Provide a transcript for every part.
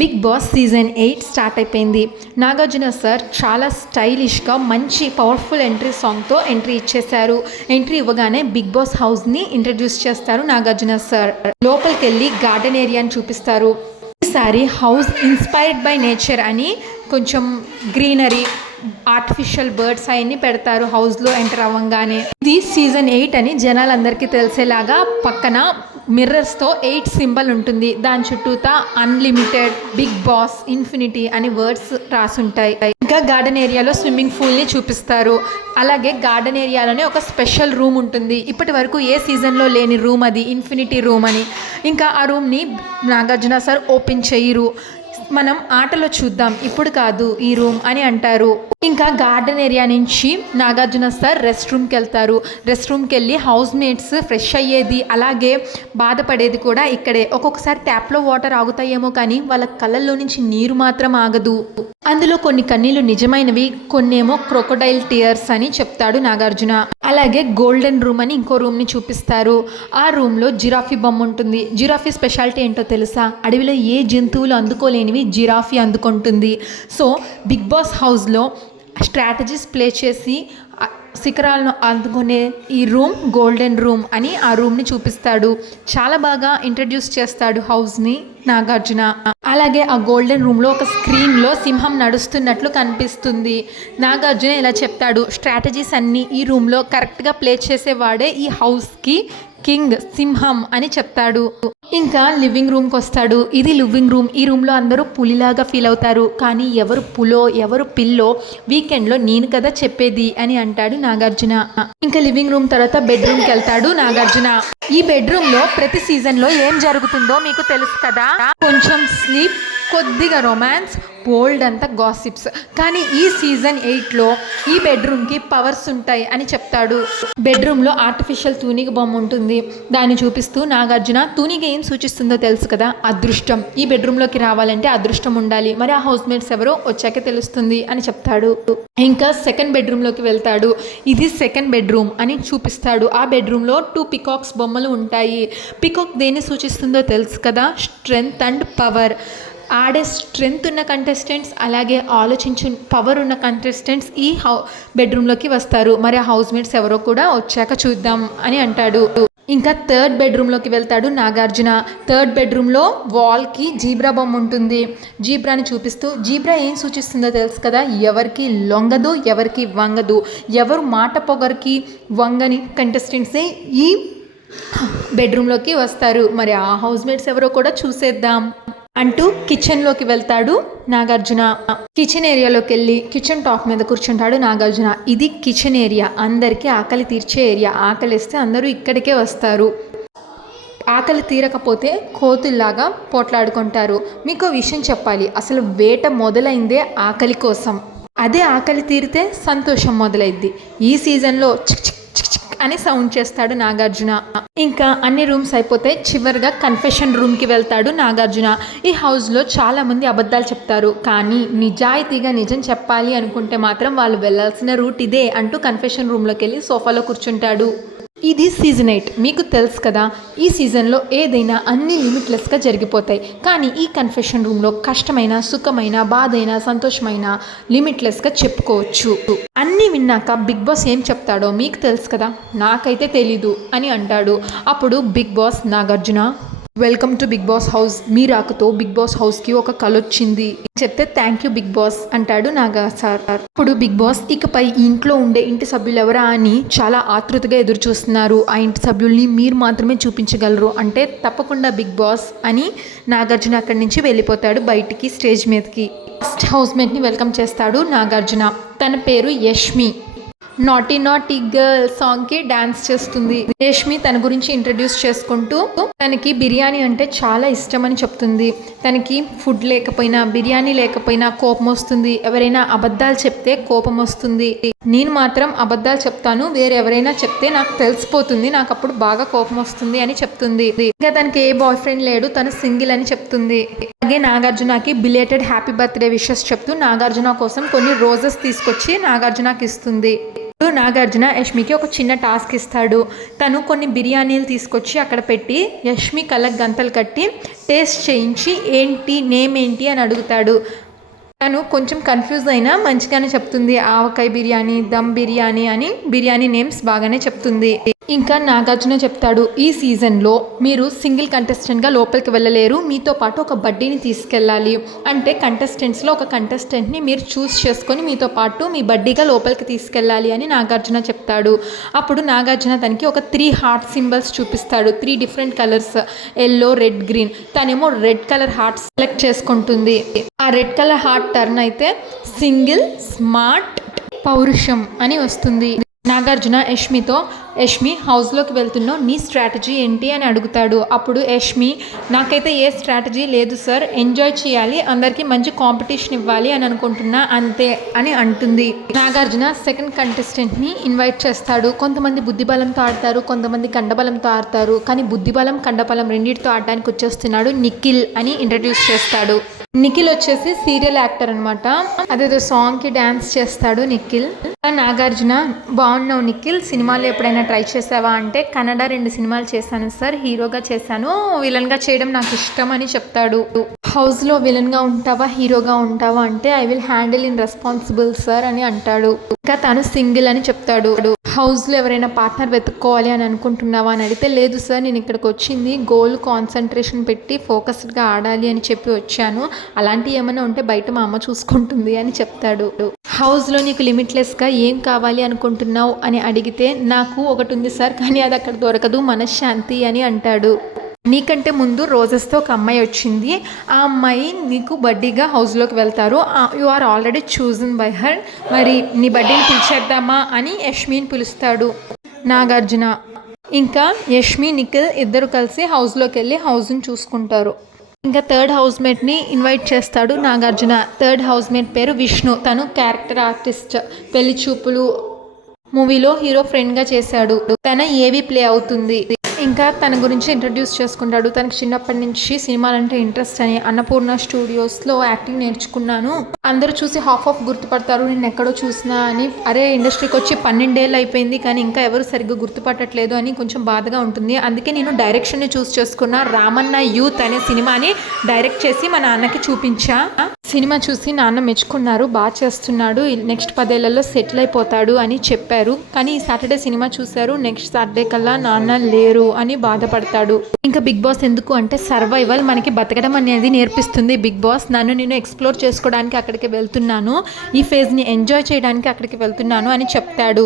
Big boss season 8 start అయిపోయింది. Nagarjuna sir చాలా స్టైలిష్గా మంచి పవర్ఫుల్ ఎంట్రీ సాంగ్తో ఎంట్రీ ఇచ్చేశారు. ఎంట్రీ ఇవ్వగానే బిగ్ బాస్ హౌస్ని ఇంట్రడ్యూస్ చేస్తారు నాగార్జున సార్. లోపలికి వెళ్ళి గార్డెన్ ఏరియాని చూపిస్తారు. ఈసారి హౌస్ ఇన్స్పైర్డ్ బై నేచర్ అని కొంచెం గ్రీనరీ, ఆర్టిఫిషియల్ బర్డ్స్ అవన్నీ పెడతారు హౌస్లో ఎంటర్ అవ్వగానే. ఇది సీజన్ 8 అని జనాలందరికీ తెలిసేలాగా పక్కన మిర్రర్స్తో 8 సింబల్ ఉంటుంది. దాని చుట్టూతా అన్లిమిటెడ్, బిగ్ బాస్, ఇన్ఫినిటీ అని వర్డ్స్ రాసుంటాయి. ఇంకా గార్డెన్ ఏరియాలో స్విమ్మింగ్ పూల్ని చూపిస్తారు. అలాగే గార్డెన్ ఏరియాలోనే ఒక స్పెషల్ రూమ్ ఉంటుంది. ఇప్పటి వరకు ఏ సీజన్లో లేని రూమ్ అది, ఇన్ఫినిటీ రూమ్ అని. ఇంకా ఆ రూమ్ని నాగార్జున సార్ ఓపెన్ చేయరు. మనం ఆటలో చూద్దాం, ఇప్పుడు కాదు ఈ రూమ్ అని అంటారు. ఇంకా గార్డెన్ ఏరియా నుంచి నాగార్జున సార్ రెస్ట్ రూమ్కి వెళ్తారు. రెస్ట్ రూమ్కి వెళ్ళి హౌస్ మేట్స్ ఫ్రెష్ అయ్యేది, అలాగే బాధపడేది కూడా ఇక్కడే. ఒక్కొక్కసారి ట్యాప్లో వాటర్ ఆగుతాయేమో కానీ వాళ్ళ కళ్ళల్లో నుంచి నీరు మాత్రం ఆగదు. అందులో కొన్ని కన్నీళ్ళు నిజమైనవి, కొన్నేమో క్రొకొడైల్ టియర్స్ అని చెప్తాడు నాగార్జున. అలాగే గోల్డెన్ రూమ్ అని ఇంకో రూమ్ని చూపిస్తారు. ఆ రూమ్లో జిరాఫీ బొమ్మ ఉంటుంది. జిరాఫీ స్పెషాలిటీ ఏంటో తెలుసా? అడవిలో ఏ జంతువులు అందుకోలేనివి జిరాఫీ అందుకుంటుంది. సో బిగ్ బాస్ హౌస్లో స్ట్రాటజీస్ ప్లే చేసి శిఖరాలను అందుకునే ఈ రూమ్ గోల్డెన్ రూమ్ అని ఆ రూమ్ని చూపిస్తాడు. చాలా బాగా ఇంట్రడ్యూస్ చేస్తాడు హౌస్ని నాగార్జున. అలాగే ఆ గోల్డెన్ రూమ్లో ఒక స్క్రీన్లో సింహం నడుస్తున్నట్లు కనిపిస్తుంది. నాగార్జున ఇలా చెప్తాడు, స్ట్రాటజీస్ అన్నీ ఈ రూమ్లో కరెక్ట్గా ప్లే చేసేవాడే ఈ హౌస్కి కింగ్, సింహం అని చెప్తాడు. ఇంకా లివింగ్ రూమ్కి వస్తాడు. ఇది లివింగ్ రూమ్. ఈ రూమ్లో అందరూ పులిలాగా ఫీల్ అవుతారు. కానీ ఎవరు పులో ఎవరు పిల్లో వీకెండ్లో నేను కదా చెప్పేది అని అంటాడు నాగార్జున. ఇంకా లివింగ్ రూమ్ తర్వాత బెడ్రూమ్కి వెళ్తాడు నాగార్జున. ఈ బెడ్రూమ్లో ప్రతి సీజన్లో ఏం జరుగుతుందో మీకు తెలుసు కదా. కొంచెం స్లీప్, కొద్దిగా రొమాన్స్, బోల్డ్ అంతా గాసిప్స్. కానీ ఈ సీజన్ 8లో ఈ బెడ్రూమ్కి పవర్స్ ఉంటాయి అని చెప్తాడు. బెడ్రూమ్లో ఆర్టిఫిషియల్ తూనిగ బొమ్మ ఉంటుంది. దాన్ని చూపిస్తూ నాగార్జున, తూనిగ ఏం సూచిస్తుందో తెలుసు కదా, అదృష్టం. ఈ బెడ్రూమ్లోకి రావాలంటే అదృష్టం ఉండాలి, మరి ఆ హౌస్ మేట్స్ ఎవరో వచ్చాకే తెలుస్తుంది అని చెప్తాడు. ఇంకా సెకండ్ బెడ్రూమ్లోకి వెళ్తాడు. ఇది సెకండ్ బెడ్రూమ్ అని చూపిస్తాడు. ఆ బెడ్రూమ్లో 2 పికాక్స్ బొమ్మలు ఉంటాయి. పికాక్ దేన్ని సూచిస్తుందో తెలుసు కదా, స్ట్రెంగ్త్ అండ్ పవర్. ఆడే స్ట్రెంగ్త్ ఉన్న కంటెస్టెంట్స్, అలాగే ఆలోచించు పవర్ ఉన్న కంటెస్టెంట్స్ ఈ బెడ్రూమ్లోకి వస్తారు. మరి ఆ హౌస్ మేట్స్ ఎవరో కూడా వచ్చాక చూద్దాం అని అంటాడు. ఇంకా థర్డ్ బెడ్రూమ్లోకి వెళ్తాడు నాగార్జున. థర్డ్ బెడ్రూమ్లో వాల్కి జీబ్రా బొమ్మ ఉంటుంది. జీబ్రాని చూపిస్తూ, జీబ్రా ఏం సూచిస్తుందో తెలుసు కదా, ఎవరికి లొంగదు, ఎవరికి వంగదు, ఎవరు మాట పొగరికి వంగని కంటెస్టెంట్సే ఈ బెడ్రూమ్లోకి వస్తారు. మరి ఆ హౌస్ మేట్స్ ఎవరో కూడా చూసేద్దాం అంటూ కిచెన్లోకి వెళ్తాడు నాగార్జున. కిచెన్ ఏరియాలోకి వెళ్ళి కిచెన్ టాప్ మీద కూర్చుంటాడు నాగార్జున. ఇది కిచెన్ ఏరియా, అందరికీ ఆకలి తీర్చే ఏరియా. ఆకలిస్తే అందరూ ఇక్కడికే వస్తారు. ఆకలి తీరకపోతే కోతుల్లాగా పోట్లాడుకుంటారు. మీకు విషయం చెప్పాలి, అసలు వేట మొదలైందే ఆకలి కోసం. అదే ఆకలి తీరితే సంతోషం మొదలైద్ది. ఈ సీజన్లో చిక్ చిక్ చిక్ చిక్ అని సౌండ్ చేస్తాడు నాగార్జున. ఇంకా అన్ని రూమ్స్ అయిపోతాయి. చివరిగా కన్ఫెషన్ రూమ్కి వెళ్తాడు నాగార్జున. ఈ హౌస్లో చాలామంది అబద్ధాలు చెప్తారు, కానీ నిజాయితీగా నిజం చెప్పాలి అనుకుంటే మాత్రం వాళ్ళు వెళ్ళాల్సిన రూట్ ఇదే అంటూ కన్ఫెషన్ రూమ్లోకి వెళ్ళి సోఫాలో కూర్చుంటాడు. ఇది సీజన్ 8, మీకు తెలుసు కదా. ఈ సీజన్లో ఏదైనా అన్ని లిమిట్లెస్గా జరిగిపోతాయి. కానీ ఈ కన్ఫెషన్ రూమ్లో కష్టమైన, సుఖమైన, బాధైన, సంతోషమైన లిమిట్లెస్గా చెప్పుకోవచ్చు. అన్నీ విన్నాక బిగ్ బాస్ ఏం చెప్తాడో మీకు తెలుసు కదా, నాకైతే తెలీదు అని అంటాడు. అప్పుడు big boss, Nagarjuna, welcome to big boss house. మీ రాకతో బిగ్ బాస్ హౌస్కి ఒక కళ వచ్చింది చెప్తే థ్యాంక్ యూ బిగ్ బాస్ అంటాడు నాగా సార్. ఇప్పుడు బిగ్ బాస్ ఇకపై ఇంట్లో ఉండే ఇంటి సభ్యులు ఎవరా అని చాలా ఆతృతగా ఎదురు చూస్తున్నారు. ఆ ఇంటి సభ్యుల్ని మీరు మాత్రమే చూపించగలరు అంటే తప్పకుండా బిగ్ బాస్ అని నాగార్జున అక్కడి నుంచి వెళ్ళిపోతాడు బయటికి, స్టేజ్ మీదకి. ఫస్ట్ హౌస్ మేట్ని వెల్కమ్ చేస్తాడు నాగార్జున. తన పేరు యష్మి. నాటీ నాటీ గర్ల్ సాంగ్కి డాన్స్ చేస్తుంది. రేష్మి తన గురించి ఇంట్రడ్యూస్ చేసుకుంటూ తనకి బిర్యానీ అంటే చాలా ఇష్టం అని చెప్తుంది. తనకి ఫుడ్ లేకపోయినా, బిర్యానీ లేకపోయినా కోపం వస్తుంది. ఎవరైనా అబద్ధాలు చెప్తే కోపం వస్తుంది. నేను మాత్రం అబద్ధాలు చెప్తాను, వేరెవరైనా చెప్తే నాకు తెలిసిపోతుంది, నాకు అప్పుడు బాగా కోపం వస్తుంది అని చెప్తుంది. ఇంకా తనకి ఏ బాయ్ ఫ్రెండ్ లేడు, తను సింగిల్ అని చెప్తుంది. అలాగే నాగార్జునకి బిలేటెడ్ హ్యాపీ బర్త్డే విషెస్ చెప్తూ నాగార్జున కోసం కొన్ని రోజెస్ తీసుకొచ్చి నాగార్జునకి ఇస్తుంది. నాగార్జున యష్మికి ఒక చిన్న టాస్క్ ఇస్తాడు. తను కొన్ని బిర్యానీలు తీసుకొచ్చి అక్కడ పెట్టి యష్మి కళ్ళకు గంతలు కట్టి టేస్ట్ చేయించి ఏంటి నేమ్ ఏంటి అని అడుగుతాడు. తను కొంచెం కన్ఫ్యూజ్ అయినా మంచిగానే చెప్తుంది. ఆవకాయ బిర్యానీ, దమ్ బిర్యానీ అని బిర్యానీ నేమ్స్ బాగానే చెప్తుంది. ఇంకా నాగార్జున చెప్తాడు, ఈ సీజన్లో మీరు సింగిల్ కంటెస్టెంట్గా లోపలికి వెళ్ళలేరు, మీతో పాటు ఒక బడ్డీని తీసుకెళ్ళాలి. అంటే కంటెస్టెంట్స్లో ఒక కంటెస్టెంట్ని మీరు చూస్ చేసుకొని మీతో పాటు మీ బడ్డీగా లోపలికి తీసుకెళ్ళాలి అని నాగార్జున చెప్తాడు. అప్పుడు నాగార్జున తనకి ఒక 3 హార్ట్ సింబల్స్ చూపిస్తాడు. 3 different colours, yellow, red, green. తనేమో రెడ్ కలర్ హార్ట్ సెలెక్ట్ చేసుకుంటుంది. ఆ రెడ్ కలర్ హార్ట్ టర్న్ అయితే సింగిల్, స్మార్ట్, పౌరుషం అని వస్తుంది. నాగార్జున యష్మితో, యష్మి హౌస్లోకి వెళ్తున్నావు, నీ స్ట్రాటజీ ఏంటి అని అడుగుతాడు. అప్పుడు యష్మి, నాకైతే ఏ స్ట్రాటజీ లేదు సార్, ఎంజాయ్ చేయాలి, అందరికీ మంచి కాంపిటీషన్ ఇవ్వాలి అని అనుకుంటున్నా, అంతే అని అంటుంది. నాగార్జున సెకండ్ కంటెస్టెంట్ని ఇన్వైట్ చేస్తాడు. కొంతమంది బుద్ధిబలంతో ఆడతారు, కొంతమంది కండబలంతో ఆడతారు, కానీ బుద్ధిబలం కండబలం రెండింటితో ఆడడానికి వచ్చేస్తున్నాడు. నిఖిల్ అని ఇంట్రడ్యూస్ చేస్తాడు. నిఖిల్ వచ్చేసి సీరియల్ యాక్టర్ అనమాట. అదేదో సాంగ్కి డ్యాన్స్ చేస్తాడు నిఖిల్. నాగార్జున, బాగున్నావు నిఖిల్, సినిమాలు ఎప్పుడైనా ట్రై చేసావా అంటే, కన్నడ 2 సినిమాలు చేశాను సార్, హీరోగా చేశాను, విలన్గా చేయడం నాకు ఇష్టం అని చెప్తాడు. హౌస్లో విలన్గా ఉంటావా హీరోగా ఉంటావా అంటే, I will handle in responsible sir అని అంటాడు. ఇంకా తను సింగిల్ అని చెప్తాడు. హౌస్లో ఎవరైనా పార్ట్నర్ వెతుక్కోవాలి అని అనుకుంటున్నావా అని అడిగితే, లేదు సార్, నేను ఇక్కడికి వచ్చింది గోల్ కాన్సన్ట్రేషన్ పెట్టి ఫోకస్డ్గా ఆడాలి అని చెప్పి వచ్చాను, అలాంటివి ఏమైనా ఉంటే బయట మా అమ్మ చూసుకుంటుంది అని చెప్తాడు. హౌస్లో నీకు లిమిట్లెస్గా ఏం కావాలి అనుకుంటున్నావు అని అడిగితే, నాకు ఒకటి ఉంది సార్, కానీ అది అక్కడ దొరకదు, మనశ్శాంతి అని అంటాడు. నీకంటే ముందు రోజెస్తో ఒక అమ్మాయి వచ్చింది, ఆ అమ్మాయి నీకు బడ్డీగా హౌస్లోకి వెళ్తారు, you are already chosen by her, మరి నీ బడ్డీని పిలిచేద్దామా అని యష్మిని పిలుస్తాడు నాగార్జున. ఇంకా యష్మి, నిఖిల్ ఇద్దరు కలిసి హౌస్లోకి వెళ్ళి హౌస్ని చూసుకుంటారు. ఇంకా థర్డ్ హౌస్మేట్ని ఇన్వైట్ చేస్తాడు నాగార్జున. థర్డ్ హౌస్మేట్ పేరు విష్ణు. తను క్యారెక్టర్ ఆర్టిస్ట్, పెళ్లి చూపులు మూవీలో హీరో ఫ్రెండ్గా చేశాడు. తన ఏవి ప్లే అవుతుంది. ఇంకా తన గురించి ఇంట్రడ్యూస్ చేసుకుంటాడు. తనకు చిన్నప్పటి నుంచి సినిమాలంటే ఇంట్రెస్ట్ అని, అన్నపూర్ణ స్టూడియోస్లో యాక్టింగ్ నేర్చుకున్నాను, అందరూ చూసి హాఫ్ గుర్తుపడతారు, నేను ఎక్కడో చూసినా అని. అరే, ఇండస్ట్రీకి వచ్చి 12 ఏళ్ళు అయిపోయింది కానీ ఇంకా ఎవరు సరిగ్గా గుర్తుపట్టట్లేదు అని కొంచెం బాధగా ఉంటుంది. అందుకే నేను డైరెక్షన్ని చూస్ చేసుకున్న. రామన్న యూత్ అనే సినిమాని డైరెక్ట్ చేసి మా నాన్నకి చూపించా. సినిమా చూసి నాన్న మెచ్చుకున్నారు, బాగా చేస్తున్నాడు, నెక్స్ట్ 10 ఏళ్లలో సెటిల్ అయిపోతాడు అని చెప్పారు. కానీ ఈ సాటర్డే సినిమా చూశారు, నెక్స్ట్ సాటర్డే కల్లా నాన్న లేరు అని బాధపడతాడు. ఇంకా బిగ్ బాస్ ఎందుకు అంటే, సర్వైవల్, మనకి బతకడం అనేది నేర్పిస్తుంది బిగ్ బాస్. నేను ఎక్స్ప్లోర్ చేసుకోవడానికి అక్కడికి వెళ్తున్నాను, ఈ ఫేజ్ని ఎంజాయ్ చేయడానికి అక్కడికి వెళ్తున్నాను అని చెప్తాడు.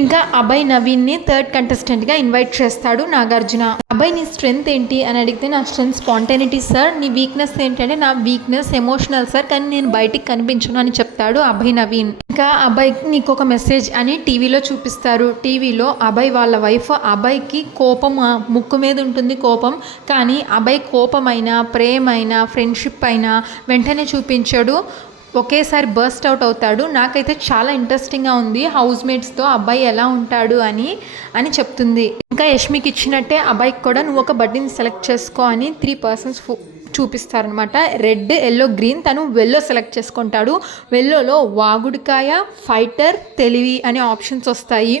ఇంకా అభయ్ నవీన్ని థర్డ్ కంటెస్టెంట్గా ఇన్వైట్ చేస్తాడు నాగార్జున. అభయ్, నీ స్ట్రెంగ్త్ ఏంటి అని అడిగితే, నా స్ట్రెంగ్త్ స్పాంటైనిటీ సార్. నీ వీక్నెస్ ఏంటంటే, నా వీక్నెస్ ఎమోషనల్ సార్, కానీ నేను బయటికి కనిపించను అని చెప్తాడు అభయ్ నవీన్. ఇంకా అభయ్, నీకు ఒక మెసేజ్ అని టీవీలో చూపిస్తారు. టీవీలో అభయ్ వాళ్ళ వైఫ్, అభయ్కి కోపం ముక్కు మీద ఉంటుంది కోపం, కానీ అభయ్ కోపమైనా, ప్రేమైనా, ఫ్రెండ్షిప్ అయినా వెంటనే చూపించాడు, ఒకేసారి బర్స్ట్ అవుట్ అవుతాడు. నాకైతే చాలా ఇంట్రెస్టింగ్గా ఉంది హౌస్మేట్స్తో అబ్బాయి ఎలా ఉంటాడు అని చెప్తుంది. ఇంకా యష్మికి ఇచ్చినట్టే అబ్బాయికి కూడా నువ్వు ఒక బడ్డీని సెలెక్ట్ చేసుకో అని 3 పర్సన్స్ చూపిస్తారనమాట. Red, yellow, green. తను వెల్లో సెలెక్ట్ చేసుకుంటాడు. వెల్లోలో వాగుడికాయ, ఫైటర్, తెలివి అనే ఆప్షన్స్ వస్తాయి.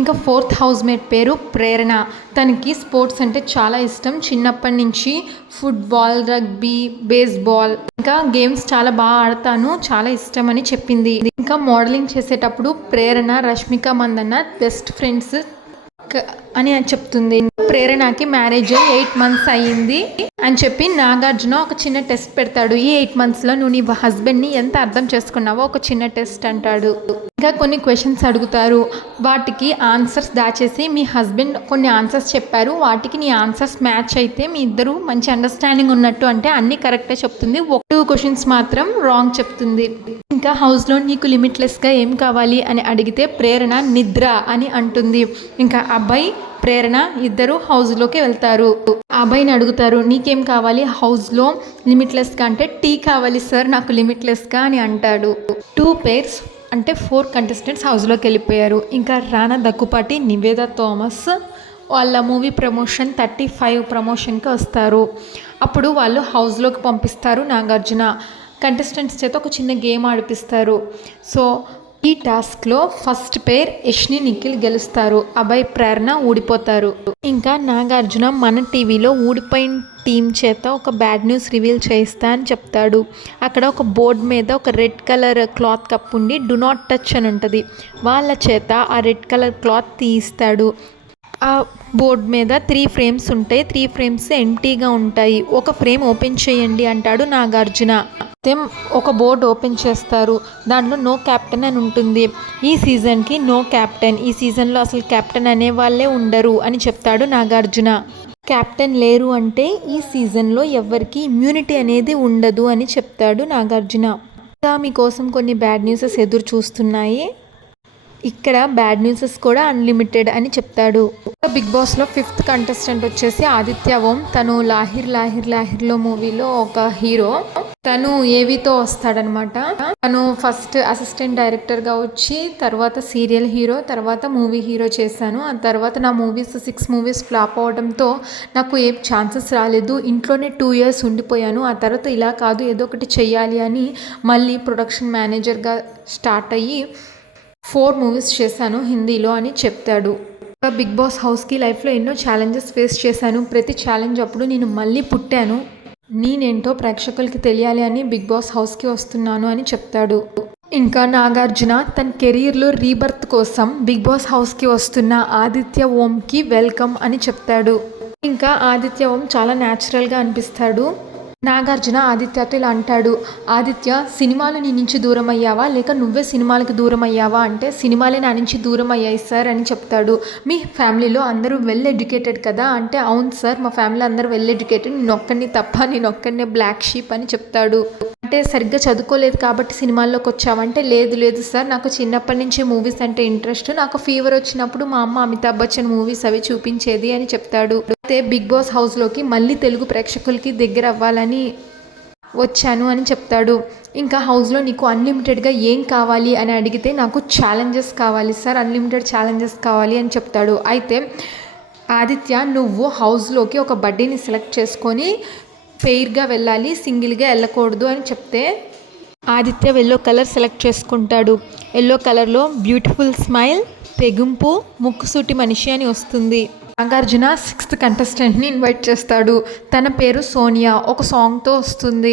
ఇంకా 4th హౌస్మేట్ పేరు ప్రేరణ. తనకి స్పోర్ట్స్ అంటే చాలా ఇష్టం, చిన్నప్పటి నుంచి ఫుట్బాల్, రగ్బీ, బేస్బాల్ ఇంకా గేమ్స్ చాలా బాగా ఆడతాను, చాలా ఇష్టం అని చెప్పింది. ఇంకా మోడలింగ్ చేసేటప్పుడు ప్రేరణ, రష్మిక మందన్న బెస్ట్ ఫ్రెండ్స్ అని చెప్తుంది. ప్రేరణకి మ్యారేజ్ 8 మంత్స్ అయ్యింది అని చెప్పి నాగార్జున ఒక చిన్న టెస్ట్ పెడతాడు. ఈ 8 మంత్స్లో నువ్వు నీ హస్బెండ్ని ఎంత అర్థం చేసుకున్నావో ఒక చిన్న టెస్ట్ అంటాడు. ఇంకా కొన్ని క్వశ్చన్స్ అడుగుతారు, వాటికి ఆన్సర్స్ దాచేసి మీ హస్బెండ్ కొన్ని ఆన్సర్స్ చెప్పారు, వాటికి నీ ఆన్సర్స్ మ్యాచ్ అయితే మీ ఇద్దరు మంచి అండర్స్టాండింగ్ ఉన్నట్టు, అంటే అన్ని కరెక్టే చెప్తుంది, 2 క్వశ్చన్స్ మాత్రం రాంగ్ చెప్తుంది. ఇంకా హౌస్లో నీకు లిమిట్లెస్గా ఏం కావాలి అని అడిగితే ప్రేరణ నిద్ర అని అంటుంది. ఇంకా అబ్బాయి, ప్రేరణ ఇద్దరు హౌస్లోకి వెళ్తారు. అబ్బాయిని అడుగుతారు, నీకేం కావాలి హౌస్లో లిమిట్లెస్గా అంటే, టీ కావాలి సార్ నాకు లిమిట్లెస్గా అని అంటాడు. 2 pairs అంటే 4 కంటెస్టెంట్స్ హౌస్లోకి వెళ్ళిపోయారు. ఇంకా రానా దగ్గుపాటి, నివేదా థామస్ వాళ్ళ మూవీ ప్రమోషన్ 35 ప్రమోషన్కి వస్తారు. అప్పుడు వాళ్ళు హౌస్లోకి పంపిస్తారు నాగార్జున. కంటెస్టెంట్స్ చేత ఒక చిన్న గేమ్ ఆడిపిస్తారు. సో ఈ టాస్క్లో ఫస్ట్ పేర్ యష్ని నిఖిల్ గెలుస్తారు, అభయ్ ప్రేరణ ఊడిపోతారు. ఇంకా నాగార్జున మన టీవీలో ఊడిపోయిన టీం చేత ఒక బ్యాడ్ న్యూస్ రివీల్ చేయిస్తా అని చెప్తాడు. అక్కడ ఒక బోర్డు మీద ఒక రెడ్ కలర్ క్లాత్ కప్ ఉండి డు నాట్ టచ్ అని ఉంటుంది. వాళ్ళ చేత ఆ రెడ్ కలర్ క్లాత్ తీయిస్తాడు. ఆ బోర్డ్ మీద 3 ఫ్రేమ్స్ ఉంటాయి. 3 ఫ్రేమ్స్ ఎంటీగా ఉంటాయి. ఒక ఫ్రేమ్ ఓపెన్ చేయండి అంటాడు నాగార్జున. ఒక బోర్డు ఓపెన్ చేస్తారు. దాంట్లో నో క్యాప్టెన్ అని ఉంటుంది. ఈ సీజన్కి నో క్యాప్టెన్, ఈ సీజన్లో అసలు క్యాప్టెన్ అనే వాళ్ళే ఉండరు అని చెప్తాడు నాగార్జున. క్యాప్టెన్ లేరు అంటే ఈ సీజన్లో ఎవరికి ఇమ్యూనిటీ అనేది ఉండదు అని చెప్తాడు నాగార్జున. ఇంకా మీకోసం కొన్ని బ్యాడ్ న్యూసెస్ ఎదురు చూస్తున్నాయి. ఇక్కడ బ్యాడ్ న్యూసెస్ కూడా అన్లిమిటెడ్ అని చెప్తాడు. బిగ్ బాస్లో 5th కంటెస్టెంట్ వచ్చేసి ఆదిత్య ఓం. తను లాహిర్ లాహిర్ లాహిర్లో మూవీలో ఒక హీరో. తను ఏవీతో వస్తాడనమాట. తను ఫస్ట్ అసిస్టెంట్ డైరెక్టర్గా వచ్చి తర్వాత సీరియల్ హీరో, తర్వాత మూవీ హీరో చేశాను. ఆ తర్వాత నా మూవీస్ 6 మూవీస్ ఫ్లాప్ అవడంతో నాకు ఏ ఛాన్సెస్ రాలేదు. ఇంట్లోనే 2 ఇయర్స్ ఉండిపోయాను. ఆ తర్వాత ఇలా కాదు ఏదో ఒకటి చెయ్యాలి అని మళ్ళీ ప్రొడక్షన్ మేనేజర్గా స్టార్ట్ అయ్యి 4 మూవీస్ చేశాను హిందీలో అని చెప్తాడు. బిగ్ బాస్ హౌస్కి లైఫ్లో ఎన్నో ఛాలెంజెస్ ఫేస్ చేశాను. ప్రతి ఛాలెంజ్ అప్పుడు నేను మళ్ళీ పుట్టాను. నేనేంటో ప్రేక్షకులకి తెలియాలి అని బిగ్ బాస్ హౌస్కి వస్తున్నాను అని చెప్తాడు. ఇంకా నాగార్జున తన కెరీర్లో రీబర్త్ కోసం బిగ్ బాస్ హౌస్కి వస్తున్న ఆదిత్య ఓంకి వెల్కమ్ అని చెప్తాడు. ఇంకా ఆదిత్య ఓం చాలా న్యాచురల్గా అనిపిస్తాడు. నాగార్జున ఆదిత్యతో ఇలా అంటాడు, ఆదిత్య సినిమాలు నీ నుంచి దూరం అయ్యావా లేక నువ్వే సినిమాలకు దూరం అయ్యావా అంటే సినిమాలే నా నుంచి దూరం అయ్యాయి సార్ అని చెప్తాడు. మీ ఫ్యామిలీలో అందరూ వెల్ ఎడ్యుకేటెడ్ కదా అంటే అవును సార్ మా ఫ్యామిలీ అందరూ వెల్ ఎడ్యుకేటెడ్, నేను ఒక్కడిని తప్ప నేను ఒక్కడినే బ్లాక్ షీప్ అని చెప్తాడు. అంటే సరిగ్గా చదువుకోలేదు కాబట్టి సినిమాల్లోకి వచ్చావంటే లేదు లేదు సార్ నాకు చిన్నప్పటి నుంచి మూవీస్ అంటే ఇంట్రెస్ట్, నాకు ఫీవర్ వచ్చినప్పుడు మా అమ్మ అమితాబ్ బచ్చన్ మూవీస్ అవి చూపించేది అని చెప్తాడు. అయితే బిగ్ బాస్ హౌస్లోకి మళ్ళీ తెలుగు ప్రేక్షకులకి దగ్గర అవ్వాలని వచ్చాను అని చెప్తాడు. ఇంకా హౌస్లో నీకు అన్లిమిటెడ్గా ఏం కావాలి అని అడిగితే నాకు ఛాలెంజెస్ కావాలి సార్, అన్లిమిటెడ్ ఛాలెంజెస్ కావాలి అని చెప్తాడు. అయితే ఆదిత్య నువ్వు హౌస్లోకి ఒక బడ్డీని సెలెక్ట్ చేసుకొని ఫెయిర్గా వెళ్ళాలి, సింగిల్గా వెళ్ళకూడదు అని చెప్తే ఆదిత్య ఎల్లో కలర్ సెలెక్ట్ చేసుకుంటాడు. ఎల్లో కలర్లో బ్యూటిఫుల్ స్మైల్, తెగింపు, ముక్కుసూటి మనిషి అని వస్తుంది. నాగార్జున 6th కంటెస్టెంట్ని ఇన్వైట్ చేస్తాడు. తన పేరు సోనియా. ఒక సాంగ్తో వస్తుంది.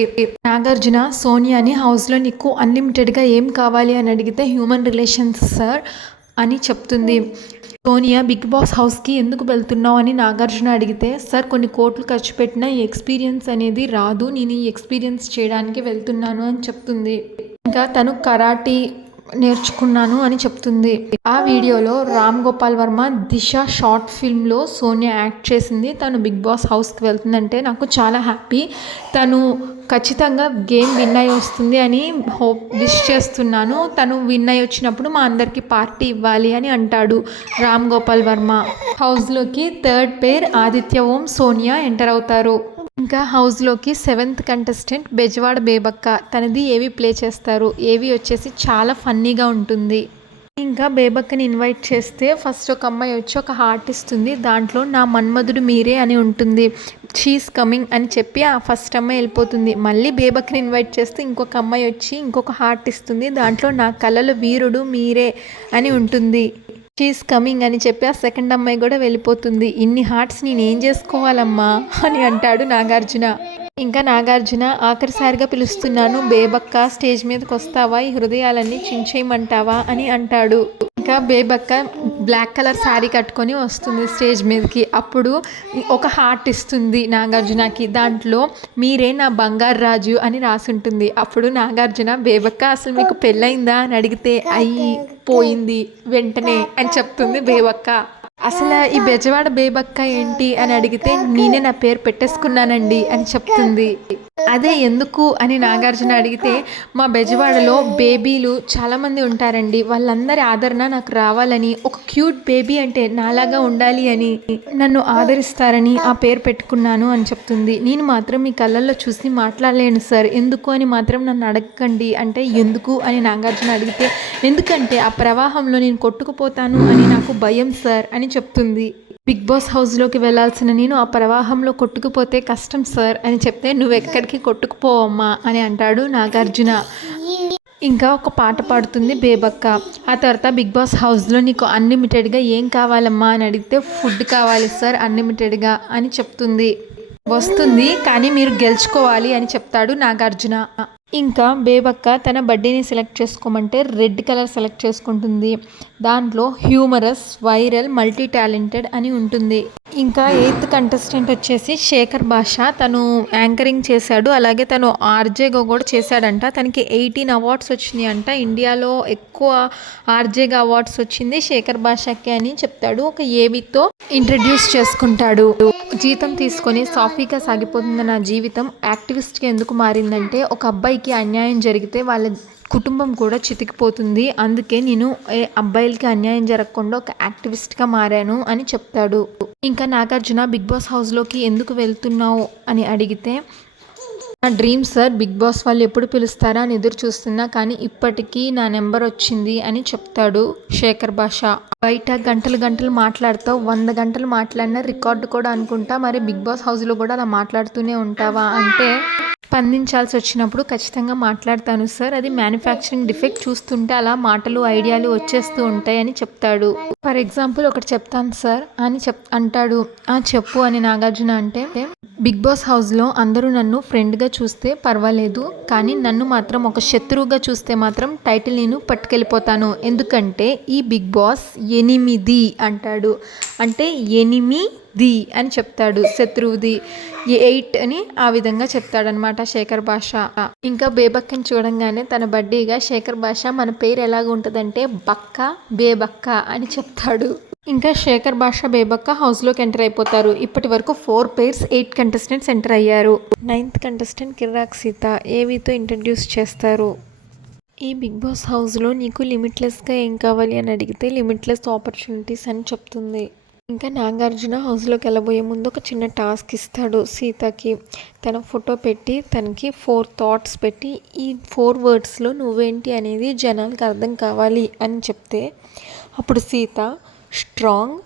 నాగార్జున సోనియాని హౌస్లో నీకు అన్లిమిటెడ్గా ఏం కావాలి అని అడిగితే హ్యూమన్ రిలేషన్స్ సార్ అని చెప్తుంది. సోనియా బిగ్ బాస్ హౌస్కి ఎందుకు వెళ్తున్నావు అని నాగార్జున అడిగితే సార్ కొన్ని కోట్లు ఖర్చు పెట్టినా ఈ ఎక్స్పీరియన్స్ అనేది రాదు, నేను ఈ ఎక్స్పీరియన్స్ చేయడానికి వెళ్తున్నాను అని చెప్తుంది. ఇంకా తను కరాటీ నేర్చుకున్నాను అని చెప్తుంది. ఆ వీడియోలో రామ్ గోపాల్ వర్మ దిశ షార్ట్ ఫిల్మ్లో సోనియా యాక్ట్ చేసింది. తను బిగ్ బాస్ హౌస్కి వెళ్తుందంటే నాకు చాలా హ్యాపీ. తను ఖచ్చితంగా గేమ్ విన్ అయి వస్తుంది అని విష్ చేస్తున్నాను. తను విన్ అయి వచ్చినప్పుడు మా అందరికీ పార్టీ ఇవ్వాలి అని అంటాడు రామ్ గోపాల్ వర్మ. హౌస్లోకి 3rd పేర్ ఆదిత్య ఓం సోనియా ఎంటర్ అవుతారు. ఇంకా హౌస్లోకి 7th కంటెస్టెంట్ బెజవాడ బేబక్క. తనది ఏవి ప్లే చేస్తారు. ఏవి వచ్చేసి చాలా ఫన్నీగా ఉంటుంది. ఇంకా బేబక్కని ఇన్వైట్ చేస్తే ఫస్ట్ ఒక అమ్మాయి వచ్చి ఒక హార్ట్ ఇస్తుంది. దాంట్లో నా మన్మధుడు మీరే అని ఉంటుంది. షీఈస్ కమింగ్ అని చెప్పి ఆ ఫస్ట్ అమ్మాయి వెళ్ళిపోతుంది. మళ్ళీ బేబక్కని ఇన్వైట్ చేస్తే ఇంకొక అమ్మాయి వచ్చి ఇంకొక హార్ట్ ఇస్తుంది. దాంట్లో నా కలల వీరుడు మీరే అని ఉంటుంది. షీఈస్ కమింగ్ అని చెప్పి ఆ సెకండ్ అమ్మాయి కూడా వెళ్ళిపోతుంది. ఇన్ని హార్ట్స్ నేనేం చేసుకోవాలమ్మా అని అంటాడు నాగార్జున. ఇంకా నాగార్జున ఆఖరిసారిగా పిలుస్తున్నాను బేబక్క, స్టేజ్ మీదకి వస్తావా, ఈ హృదయాలన్నీ చించేయమంటావా అని అంటాడు. ఇంకా బేబక్క బ్లాక్ కలర్ శారీ కట్టుకొని వస్తుంది స్టేజ్ మీదకి. అప్పుడు ఒక హార్ట్ ఇస్తుంది నాగార్జునకి. దాంట్లో మీరే నా బంగారు రాజు అని రాసి ఉంటుంది. అప్పుడు నాగార్జున బేబక్క అసలు మీకు పెళ్ళయిందా అని అడిగితే అయ్యి పోయింది వెంటనే అని చెప్తుంది బేబక్క. అసలు ఈ బెజవాడ బేబక్క ఏంటి అని అడిగితే నేనే నా పేరు పెట్టేసుకున్నానండి అని చెప్తుంది. అదే ఎందుకు అని నాగార్జున అడిగితే మా బెజవాడలో బేబీలు చాలామంది ఉంటారండి, వాళ్ళందరి ఆదరణ నాకు రావాలని, ఒక క్యూట్ బేబీ అంటే నాలాగా ఉండాలి అని నన్ను ఆదరిస్తారని ఆ పేరు పెట్టుకున్నాను అని చెప్తుంది. నేను మాత్రం మీ కళ్ళల్లో చూసి మాట్లాడలేను సార్, ఎందుకు అని మాత్రం నన్ను అడగకండి అంటే ఎందుకు అని నాగార్జున అడిగితే ఎందుకంటే ఆ ప్రవాహంలో నేను కొట్టుకుపోతాను అని నాకు భయం సార్ అని చెప్తుంది. బిగ్ బాస్ హౌస్లోకి వెళ్ళాల్సిన నేను ఆ ప్రవాహంలో కొట్టుకుపోతే కష్టం సార్ అని చెప్తే నువ్వెక్కడికి కొట్టుకుపోవమ్మా అని అంటాడు నాగార్జున. ఇంకా ఒక పాట పాడుతుంది బేబక్క. ఆ తర్వాత బిగ్ బాస్ హౌస్లో నీకు అన్లిమిటెడ్గా ఏం కావాలమ్మా అని అడిగితే ఫుడ్ కావాలి సార్ అన్లిమిటెడ్గా అని చెప్తుంది. వస్తుంది కానీ మీరు గెలుచుకోవాలి అని చెప్తాడు నాగార్జున. ఇంకా బేబక్క తన బర్త్డేని సెలెక్ట్ చేసుకోమంటే రెడ్ కలర్ సెలెక్ట్ చేసుకుంటుంది. దాంట్లో హ్యూమరస్, వైరల్, మల్టీ టాలెంటెడ్ అని ఉంటుంది. ఇంకా 8th కంటెస్టెంట్ వచ్చేసి శేఖర్ భాష. తను యాంకరింగ్ చేశాడు, అలాగే తను ఆర్జేగా కూడా చేశాడంట. తనకి 18 అవార్డ్స్ వచ్చినాయి అంట. ఇండియాలో ఎక్కువ ఆర్జేగా అవార్డ్స్ వచ్చింది శేఖర్ భాషకి అని చెప్తాడు. ఒక ఏవితో ఇంట్రడ్యూస్ చేసుకుంటాడు. జీతం తీసుకొని సాఫీగా సాగిపోతున్న నా జీవితం యాక్టివిస్ట్గా ఎందుకు మారిందంటే ఒక అబ్బాయికి అన్యాయం జరిగితే వాళ్ళ కుటుంబం కూడా చితికిపోతుంది. అందుకే నేను అబ్బాయిలకి అన్యాయం జరగకుండా ఒక యాక్టివిస్ట్గా మారాను అని చెప్తాడు. ఇంకా నాగార్జున బిగ్ బాస్ హౌస్లోకి ఎందుకు వెళ్తున్నావు అని అడిగితే నా డ్రీమ్ సార్, బిగ్ బాస్ వాళ్ళు ఎప్పుడు పిలుస్తారా అని ఎదురు చూస్తున్నా, కానీ ఇప్పటికీ నా నెంబర్ వచ్చింది అని చెప్తాడు శేఖర్ భాష. బయట గంటలు గంటలు మాట్లాడతావు, 100 గంటలు మాట్లాడినా రికార్డు కూడా అనుకుంటా, మరి బిగ్ బాస్ హౌస్లో కూడా అలా మాట్లాడుతూనే ఉంటావా అంటే స్పందించాల్సి వచ్చినప్పుడు ఖచ్చితంగా మాట్లాడతాను సార్, అది మ్యానుఫ్యాక్చరింగ్ డిఫెక్ట్, చూస్తుంటే అలా మాటలు ఐడియాలు వచ్చేస్తూ ఉంటాయి అని చెప్తాడు. ఫర్ ఎగ్జాంపుల్ ఒకటి చెప్తాను సార్ అని అంటాడు. చెప్పు అని నాగార్జున అంటే బిగ్ బాస్ హౌస్లో అందరూ నన్ను ఫ్రెండ్గా చూస్తే పర్వాలేదు, కానీ నన్ను మాత్రం ఒక శత్రువుగా చూస్తే మాత్రం టైటిల్ నేను పట్టుకెళ్ళిపోతాను, ఎందుకంటే ఈ బిగ్ బాస్ 8 అంటాడు. అంటే 8 అని చెప్తాడు, శత్రువుది 8 అని ఆ విధంగా చెప్తాడనమాట శేఖర్ భాష. ఇంకా బేబక్కని చూడంగానే తన బడ్డీగా శేఖర్ భాష మన పేరు ఎలాగ ఉంటుందంటే బక్క బేబక్క అని చెప్తాడు. ఇంకా శేఖర్ భాష బేబక్క హౌస్లోకి ఎంటర్ అయిపోతారు. ఇప్పటి వరకు 4 పేర్స్ 8 కంటెస్టెంట్స్ ఎంటర్ అయ్యారు. 9th కంటెస్టెంట్ కిర్రాక్ సీత ఏవితో ఇంట్రడ్యూస్ చేస్తారు. ఈ బిగ్ బాస్ హౌస్లో నీకు లిమిట్లెస్గా ఏం కావాలి అని అడిగితే లిమిట్లెస్ ఆపర్చునిటీస్ అని చెప్తుంది. ఇంకా నాగార్జున హౌస్లోకి వెళ్ళబోయే ముందు ఒక చిన్న టాస్క్ ఇస్తాడు సీతకి. తన ఫోటో పెట్టి తనకి 4 థాట్స్ పెట్టి ఈ 4 వర్డ్స్లో నువ్వేంటి అనేది జనాలకు అర్థం కావాలి అని చెప్తే అప్పుడు Sita strong,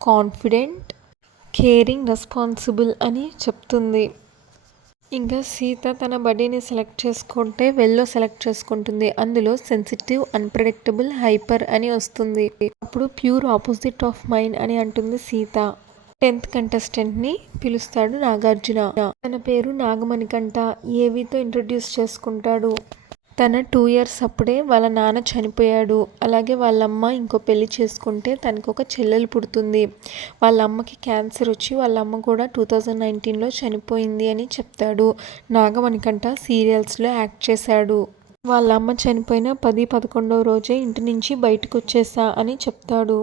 confident, caring, responsible అని చెప్తుంది. ఇంకా సీత తన బర్త్డేని సెలెక్ట్ చేసుకుంటే వెల్లో సెలెక్ట్ చేసుకుంటుంది. అందులో సెన్సిటివ్, అన్ప్రెడిక్టబుల్, హైపర్ అని వస్తుంది. అప్పుడు ప్యూర్ ఆపోజిట్ ఆఫ్ మైండ్ అని అంటుంది సీత. 10th కంటెస్టెంట్ని పిలుస్తాడు నాగార్జున. తన పేరు నాగమణికంట. ఏవితో ఇంట్రడ్యూస్ చేసుకుంటాడు. తన 2 years అప్పుడే వాళ్ళ నాన్న చనిపోయాడు. అలాగే వాళ్ళమ్మ ఇంకో పెళ్లి చేసుకుంటే తనకు ఒక చెల్లెలు పుడుతుంది. వాళ్ళ అమ్మకి క్యాన్సర్ వచ్చి వాళ్ళ అమ్మ కూడా 2019లో చనిపోయింది అని చెప్తాడు. నాగమణికంట సీరియల్స్లో యాక్ట్ చేశాడు. వాళ్ళ అమ్మ చనిపోయిన 10-11వ రోజే ఇంటి నుంచి బయటకు వచ్చేసా అని చెప్తాడు.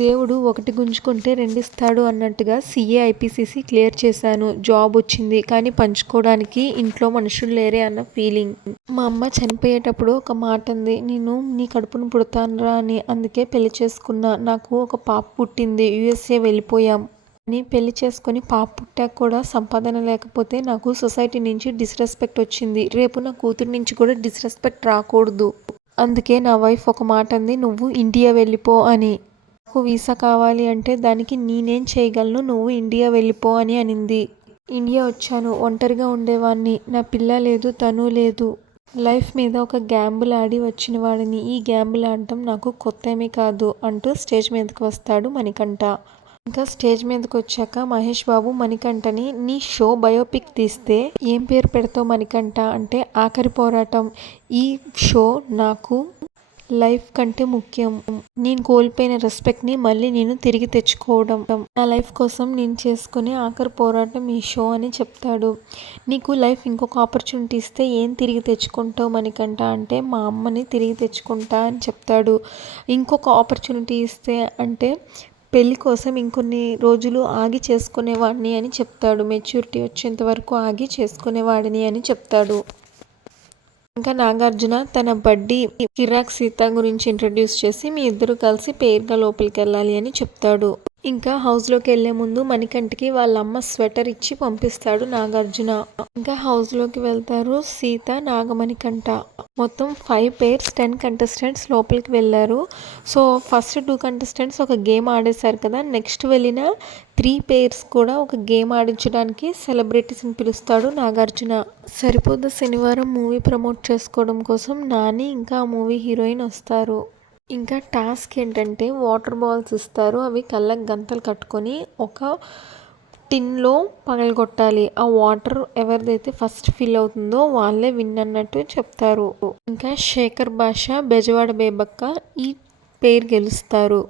దేవుడు ఒకటి గుంజుకుంటే 2 ఇస్తాడు అన్నట్టుగా CA IPCC క్లియర్ చేశాను, జాబ్ వచ్చింది, కానీ పంచుకోవడానికి ఇంట్లో మనుషులు లేరే అన్న ఫీలింగ్. మా అమ్మ చనిపోయేటప్పుడు ఒక మాట అంది, నేను నీ కడుపును పుడతానురా అని, అందుకే పెళ్లి చేసుకున్నా. నాకు ఒక పాప పుట్టింది, USA వెళ్ళిపోయాం అని. పెళ్లి చేసుకొని పాప పుట్టాక కూడా సంపాదన లేకపోతే నాకు సొసైటీ నుంచి డిస్రెస్పెక్ట్ వచ్చింది. రేపు నా కూతురు నుంచి కూడా డిస్రెస్పెక్ట్ రాకూడదు. అందుకే నా వైఫ్ ఒక మాట అంది, నువ్వు ఇండియా వెళ్ళిపో అని. నాకు వీసా కావాలి అంటే దానికి నేనేం చేయగలను, నువ్వు ఇండియా వెళ్ళిపో అని అనింది. ఇండియా వచ్చాను, ఒంటరిగా ఉండేవాడిని, నా పిల్ల లేదు, తను లేదు. లైఫ్ మీద ఒక గ్యాంబుల్ ఆడి వచ్చిన వాడిని. ఈ గ్యాంబుల్ ఆడటం నాకు కొత్త ఏమీ కాదు అంటూ స్టేజ్ మీదకి వస్తాడు మణికంఠ. ఇంకా స్టేజ్ మీదకి వచ్చాక మహేష్ బాబు మణికంఠని, నీ షో బయోపిక్ తీస్తే ఏం పేరు పెడతావు మణికంఠ అంటే ఆఖరి పోరాటం. ఈ షో నాకు లైఫ్ కంటే ముఖ్యం. నేను కోల్పోయిన రెస్పెక్ట్ని మళ్ళీ నేను తిరిగి తెచ్చుకోవడం, నా లైఫ్ కోసం నేను చేసుకునే ఆఖరి పోరాటం ఈ షో అని చెప్తాడు. నీకు లైఫ్ ఇంకొక ఆపర్చునిటీ ఇస్తే ఏం తిరిగి తెచ్చుకుంటావు మణికంఠ అంటే మా అమ్మని తిరిగి తెచ్చుకుంటా అని చెప్తాడు. ఇంకొక ఆపర్చునిటీ ఇస్తే అంటే పెళ్ళి కోసం ఇంకొన్ని రోజులు ఆగి చేసుకునేవాడిని అని చెప్తాడు. మెచ్యూరిటీ వచ్చేంత వరకు ఆగి చేసుకునేవాడిని అని చెప్తాడు. ఇంకా నాగార్జున తన బడ్డీ కిర్రాక్ సీత గురించి ఇంట్రడ్యూస్ చేసి మీ ఇద్దరు కలిసి పేరుగా లోపలికి వెళ్ళాలి అని చెప్తాడు. ఇంకా హౌస్లోకి వెళ్లే ముందు మణికంఠకి వాళ్ళ అమ్మ స్వెటర్ ఇచ్చి పంపిస్తాడు నాగార్జున. ఇంకా హౌస్లోకి వెళ్తారు సీత, నాగమణికంఠ. మొత్తం 5 pairs 10 contestants లోపలికి వెళ్ళారు. సో ఫస్ట్ 2 contestants ఒక గేమ్ ఆడేశారు కదా, నెక్స్ట్ వెళ్ళిన 3 pairs కూడా ఒక గేమ్ ఆడించడానికి సెలబ్రిటీస్ని పిలుస్తాడు నాగార్జున. సరిపోదు శనివారం మూవీ ప్రమోట్ చేసుకోవడం కోసం నాని ఇంకా ఆ మూవీ హీరోయిన్ వస్తారు. ఇంకా టాస్క్ ఏంటంటే వాటర్ బాల్స్ ఇస్తారు, అవి కళ్ళకి గంతలు కట్టుకొని ఒక టిన్లో పగలగొట్టాలి. ఆ వాటర్ ఎవరిదైతే ఫస్ట్ ఫిల్ అవుతుందో వాళ్ళే విన్ అన్నట్టు చెప్తారు. ఇంకా శేఖర్ భాష, బెజవాడ బేబక్క ఈ పేరు గెలుస్తారు.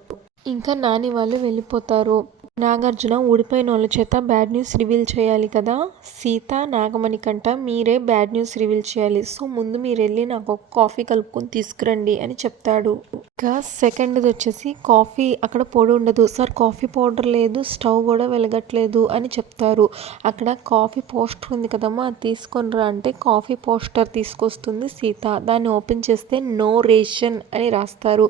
ఇంకా నాని వాళ్ళు వెళ్ళిపోతారు. నాగార్జున ఊడిపోయిన వాళ్ళ చేత బ్యాడ్ న్యూస్ రివీల్ చేయాలి కదా, సీత, నాగమణికంఠ మీరే బ్యాడ్ న్యూస్ రివీల్ చేయాలి. సో ముందు మీరు వెళ్ళి నాకు ఒక కాఫీ కలుపుకొని తీసుకురండి అని చెప్తాడు. ఇంకా సెకండ్ది వచ్చేసి కాఫీ అక్కడ పొడి ఉండదు సార్, కాఫీ పౌడర్ లేదు, స్టవ్ కూడా వెలగట్లేదు అని చెప్తారు. అక్కడ కాఫీ పోస్టర్ ఉంది కదమ్మా, అది తీసుకొని రా అంటే కాఫీ పోస్టర్ తీసుకొస్తుంది సీత. దాన్ని ఓపెన్ చేస్తే నో రేషన్ అని రాస్తారు.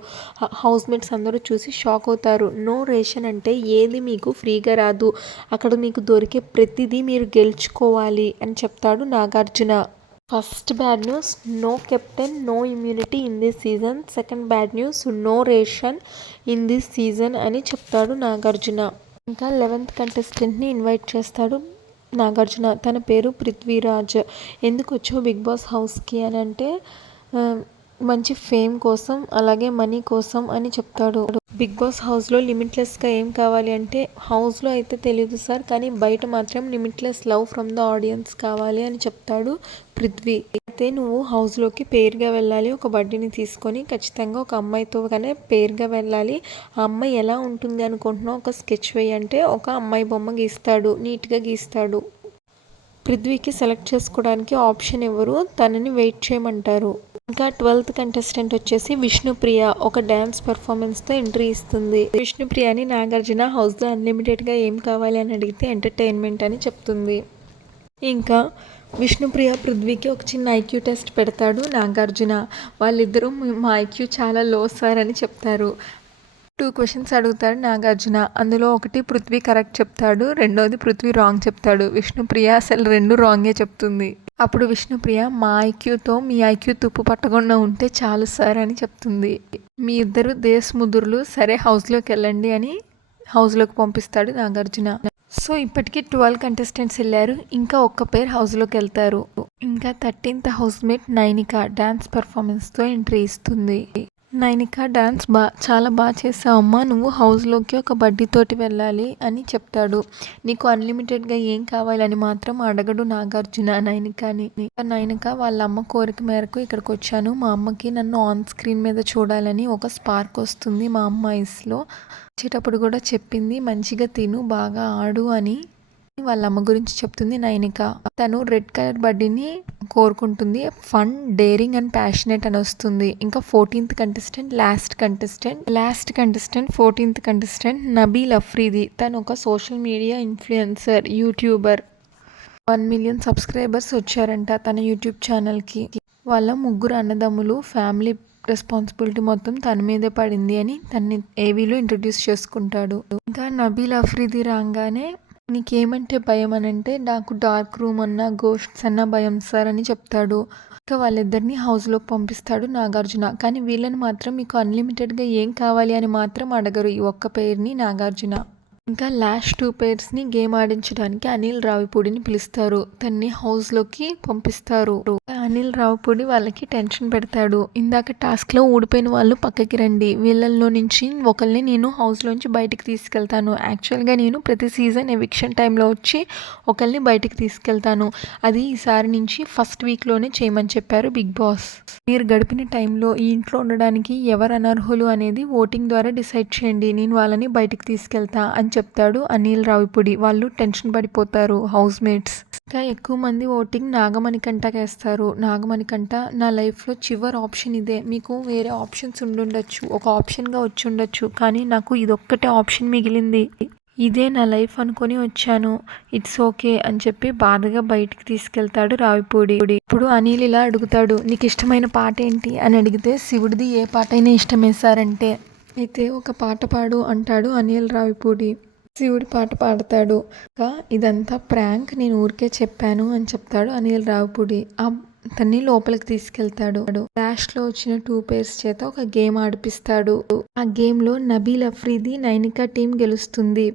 హౌస్ మేట్స్ అందరూ చూసి షాక్ అవుతారు. నో రేషన్ అంటే ఏది మీకు ఫ్రీగా రాదు, అక్కడ మీకు దొరికే ప్రతిదీ మీరు గెలుచుకోవాలి అని చెప్తాడు Nagarjuna. First bad news, no captain, no immunity in this season. Second bad news, no ration in this season అని చెప్తాడు నాగార్జున. ఇంకా 11th కంటెస్టెంట్ని ఇన్వైట్ చేస్తాడు నాగార్జున. తన పేరు పృథ్వీరాజ్. ఎందుకు వచ్చావు బిగ్ బాస్ హౌస్కి అని అంటే మంచి ఫేమ్ కోసం అలాగే మనీ కోసం అని చెప్తాడు. బిగ్ బాస్ హౌస్లో లిమిట్లెస్గా ఏం కావాలి అంటే, హౌస్లో అయితే తెలియదు సార్ కానీ బయట మాత్రం limitless love from the audience కావాలి అని చెప్తాడు పృథ్వీ. అయితే నువ్వు హౌస్లోకి పేరుగా వెళ్ళాలి, ఒక బడ్డీని తీసుకొని ఖచ్చితంగా ఒక అమ్మాయితో కానీ పేరుగా వెళ్ళాలి. ఆ అమ్మాయి ఎలా ఉంటుంది అనుకుంటున్నావు, ఒక స్కెచ్ వేయి అంటే ఒక అమ్మాయి బొమ్మ గీస్తాడు, నీట్గా గీస్తాడు. పృథ్వీకి సెలెక్ట్ చేసుకోవడానికి ఆప్షన్ ఇవ్వరు, తనని వెయిట్ చేయమంటారు. ఇంకా 12th కంటెస్టెంట్ వచ్చేసి విష్ణుప్రియ ఒక డ్యాన్స్ పెర్ఫార్మెన్స్తో ఎంట్రీ ఇస్తుంది. విష్ణుప్రియని నాగార్జున హౌస్లో అన్లిమిటెడ్గా ఏం కావాలి అని అడిగితే ఎంటర్టైన్మెంట్ అని చెప్తుంది. ఇంకా విష్ణుప్రియ పృథ్వీకి ఒక చిన్న ఐక్యూ టెస్ట్ పెడతాడు నాగార్జున. వాళ్ళిద్దరూ మా ఐక్యూ చాలా లో సార్ అని చెప్తారు. 2 questions అడుగుతాడు నాగార్జున. అందులో ఒకటి పృథ్వీ కరెక్ట్ చెప్తాడు, రెండోది పృథ్వీ రాంగ్ చెప్తాడు. విష్ణుప్రియ అసలు 2 రాంగే చెప్తుంది. అప్పుడు విష్ణుప్రియ మా ఐక్యూతో మీ ఐక్యూ తుప్పు పట్టకుండా ఉంటే చాలు సార్ అని చెప్తుంది. మీ ఇద్దరు దేశముదురులు, సరే హౌస్లోకి వెళ్ళండి అని హౌస్లోకి పంపిస్తాడు నాగార్జున. సో ఇప్పటికీ 12 కంటెస్టెంట్స్ వెళ్ళారు, ఇంకా ఒక్క పేరు హౌస్లోకి వెళ్తారు. ఇంకా 13th హౌస్మేట్ నైనిక డ్యాన్స్ పర్ఫార్మెన్స్తో ఎంట్రీ ఇస్తుంది. నైనిక డాన్స్ చాలా బాగా చేసావమ్మా, నువ్వు హౌస్లోకి ఒక బడ్డీతోటి వెళ్ళాలి అని చెప్తాడు. నీకు అన్లిమిటెడ్గా ఏం కావాలని మాత్రం అడగడు నాగార్జున నైనికని. నైనిక వాళ్ళ అమ్మ కోరిక మేరకు ఇక్కడికి వచ్చాను, మా అమ్మకి నన్ను ఆన్ స్క్రీన్ మీద చూడాలని ఒక స్పార్క్ వస్తుంది మా అమ్మ ఐస్లో. వచ్చేటప్పుడు కూడా చెప్పింది మంచిగా తిను, బాగా ఆడు అని వాళ్ళ అమ్మ గురించి చెప్తుంది నైనిక. తను రెడ్ కలర్ బడ్డీని కోరుకుంటుంది, ఫన్, డేరింగ్ అండ్ ప్యాషనేట్ అని వస్తుంది. ఇంకా 14th contestant last contestant 14th contestant Nabeel Afridi. తను ఒక social media influencer, YouTuber. 1 million subscribers వచ్చారంట తన యూట్యూబ్ ఛానల్కి. వాళ్ళ 3 అన్నదమ్ములు, ఫ్యామిలీ రెస్పాన్సిబిలిటీ మొత్తం తన మీదే పడింది అని తన్ని ఏవీలో ఇంట్రడ్యూస్ చేసుకుంటాడు. ఇంకా నబీల్ అఫ్రీది రాగానే నీకేమంటే భయం అని అంటే, నాకు డార్క్ రూమ్ అన్నా గోస్ట్స్ అన్నా భయం సార్ అని చెప్తాడు. ఇంకా వాళ్ళిద్దరిని హౌస్లోకి పంపిస్తాడు నాగార్జున. కానీ వీళ్ళని మాత్రం మీకు అన్లిమిటెడ్గా ఏం కావాలి అని మాత్రం అడగరు ఈ ఒక్క పేరుని నాగార్జున. ఇంకా లాస్ట్ 2 pairsని గేమ్ ఆడించడానికి అనిల్ రావిపూడిని పిలుస్తారు. తన్ని హౌస్లోకి పంపిస్తారు. అనిల్ రావిపూడి వాళ్ళకి టెన్షన్ పెడతాడు. ఇందాక టాస్క్లో ఊడిపోయిన వాళ్ళు పక్కకి రండి, వీళ్ళల్లో నుంచి ఒకరిని నేను హౌస్లోంచి బయటికి తీసుకెళ్తాను. యాక్చువల్గా నేను ప్రతి సీజన్ ఎవిక్షన్ టైంలో వచ్చి ఒకరిని బయటికి తీసుకెళ్తాను, అది ఈసారి నుంచి ఫస్ట్ వీక్లోనే చేయమని చెప్పారు బిగ్ బాస్. మీరు గడిపిన టైంలో ఈ ఇంట్లో ఉండడానికి ఎవరు అనర్హులు అనేది ఓటింగ్ ద్వారా డిసైడ్ చేయండి, నేను వాళ్ళని బయటికి తీసుకెళ్తా అని చెప్తాడు అనిల్ రావిపూడి. వాళ్ళు టెన్షన్ పడిపోతారు హౌస్ మేట్స్. ఇంకా ఎక్కువ మంది ఓటింగ్ నాగమణికంఠకి వేస్తారు. నాగమణికంఠ నా లైఫ్లో చివరి ఆప్షన్ ఇదే, మీకు వేరే ఆప్షన్స్ ఉండుండొచ్చు, ఒక ఆప్షన్గా వచ్చి ఉండొచ్చు, కానీ నాకు ఇదొక్కటే ఆప్షన్ మిగిలింది, ఇదే నా లైఫ్ అనుకొని వచ్చాను, ఇట్స్ ఓకే అని చెప్పి బాధగా బయటికి తీసుకెళ్తాడు రావిపూడి. ఇప్పుడు అనిల్ ఇలా అడుగుతాడు, నీకు ఇష్టమైన పాట ఏంటి అని అడిగితే శివుడిది ఏ పాట అయినా ఇష్టమేశారంటే అయితే ఒక పాట పాడు అంటాడు అనిల్ రావిపూడి. శివుడి పాట పాడతాడు. ఇంకా ఇదంతా ప్రాంక్, నేను ఊరికే చెప్పాను అని చెప్తాడు అనిల్ రావిపూడి. అతన్ని లోపలికి తీసుకెళ్తాడు. లాస్ట్లో వచ్చిన 2 పేర్స్ చేత ఒక గేమ్ ఆడిపిస్తాడు. ఆ గేమ్లో నబీల్ అఫ్రీది నైనికా టీం గెలుస్తుంది.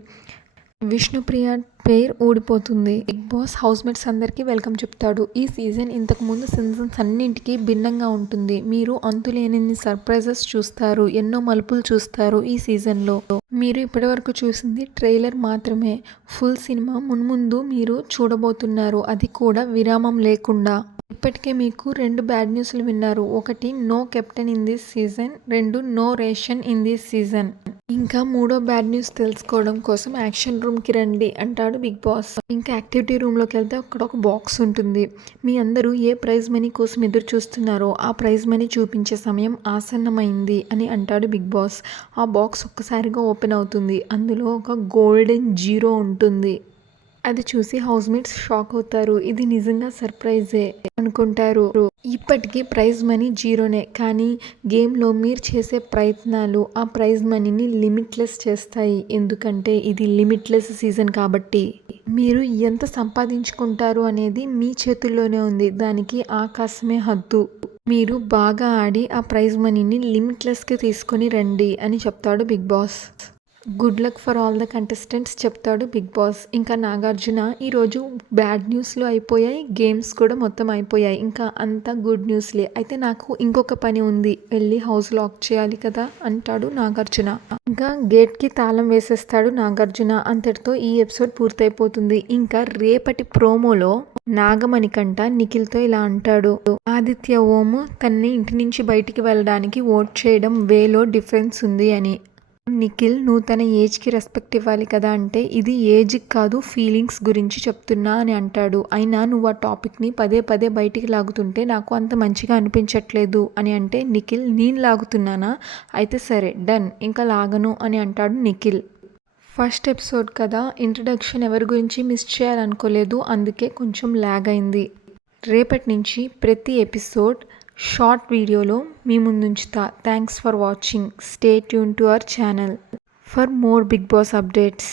విష్ణుప్రియ పేర్ ఓడిపోతుంది. బిగ్ బాస్ హౌస్ మేట్స్ అందరికీ వెల్కమ్ చెప్తాడు. ఈ సీజన్ ఇంతకు ముందు సీజన్స్ అన్నింటికీ భిన్నంగా ఉంటుంది. మీరు అంతులేనన్ని సర్ప్రైజెస్ చూస్తారు, ఎన్నో మలుపులు చూస్తారు. ఈ సీజన్లో మీరు ఇప్పటివరకు చూసింది ట్రైలర్ మాత్రమే. ఫుల్ సినిమా మున్ముందు మీరు చూడబోతున్నారు, అది కూడా విరామం లేకుండా. ఇప్పటికే మీకు 2 బ్యాడ్ న్యూస్లు విన్నారు. ఒకటి no captain in this season, 2 no ration in this season. ఇంకా 3వ బ్యాడ్ న్యూస్ తెలుసుకోవడం కోసం యాక్షన్ రూమ్కి రండి అంటాడు బిగ్ బాస్. ఇంకా యాక్టివిటీ రూమ్లోకి వెళ్తే అక్కడ ఒక బాక్స్ ఉంటుంది. మీ అందరూ ఏ ప్రైజ్ మనీ కోసం ఎదురు చూస్తున్నారో ఆ ప్రైజ్ మనీ చూపించే సమయం ఆసన్నమైంది అని అంటాడు బిగ్ బాస్. ఆ బాక్స్ ఒక్కసారిగా ఓపెన్ అవుతుంది. అందులో ఒక గోల్డెన్ జీరో ఉంటుంది. అది చూసి హౌస్ మేట్స్ షాక్ అవుతారు. ఇది నిజంగా సర్ప్రైజే అనుకుంటారు. ఇప్పటికీ ప్రైజ్ మనీ జీరోనే, కానీ గేమ్లో మీరు చేసే ప్రయత్నాలు ఆ ప్రైజ్ మనీని లిమిట్లెస్ చేస్తాయి. ఎందుకంటే ఇది లిమిట్లెస్ సీజన్ కాబట్టి. మీరు ఎంత సంపాదించుకుంటారు అనేది మీ చేతుల్లోనే ఉంది. దానికి ఆకాశమే హద్దు. మీరు బాగా ఆడి ఆ ప్రైజ్ మనీని లిమిట్లెస్కి తీసుకొని రండి అని చెప్తాడు big boss. Good luck for all the contestants చెప్తాడు బిగ్ బాస్. ఇంకా నాగార్జున ఈరోజు బ్యాడ్ న్యూస్లు అయిపోయాయి, గేమ్స్ కూడా మొత్తం అయిపోయాయి, ఇంకా అంతా గుడ్ న్యూస్లే. అయితే నాకు ఇంకొక పని ఉంది, వెళ్ళి హౌస్ లాక్ చేయాలి కదా అంటాడు నాగార్జున. ఇంకా గేట్కి తాళం వేసేస్తాడు నాగార్జున. అంతటితో ఈ ఎపిసోడ్ పూర్తయిపోతుంది. ఇంకా రేపటి ప్రోమోలో నాగమణికంట నిఖిల్తో ఇలా అంటాడు, ఆదిత్య ఓము తన్ని ఇంటి నుంచి బయటికి వెళ్ళడానికి ఓట్ చేయడం వేలో డిఫరెన్స్ ఉంది అని. నిఖిల్, నువ్వు తన ఏజ్కి రెస్పెక్ట్ ఇవ్వాలి కదా అంటే, ఇది ఏజ్కి కాదు ఫీలింగ్స్ గురించి చెప్తున్నా అని అంటాడు. అయినా నువ్వు ఆ టాపిక్ని పదే పదే బయటికి లాగుతుంటే నాకు అంత మంచిగా అనిపించట్లేదు అని అంటే, నిఖిల్ నేను లాగుతున్నానా, అయితే సరే డన్, ఇంకా లాగను అని అంటాడు నిఖిల్. ఫస్ట్ ఎపిసోడ్ కదా, ఇంట్రడక్షన్ ఎవరి గురించి మిస్ చేయాలనుకోలేదు, అందుకే కొంచెం ల్యాగ్ అయింది. రేపటి నుంచి ప్రతి ఎపిసోడ్ షార్ట్ వీడియోలో మీ ముందుంచుతా. Thanks for watching. Stay tune to our channel for more big boss updates.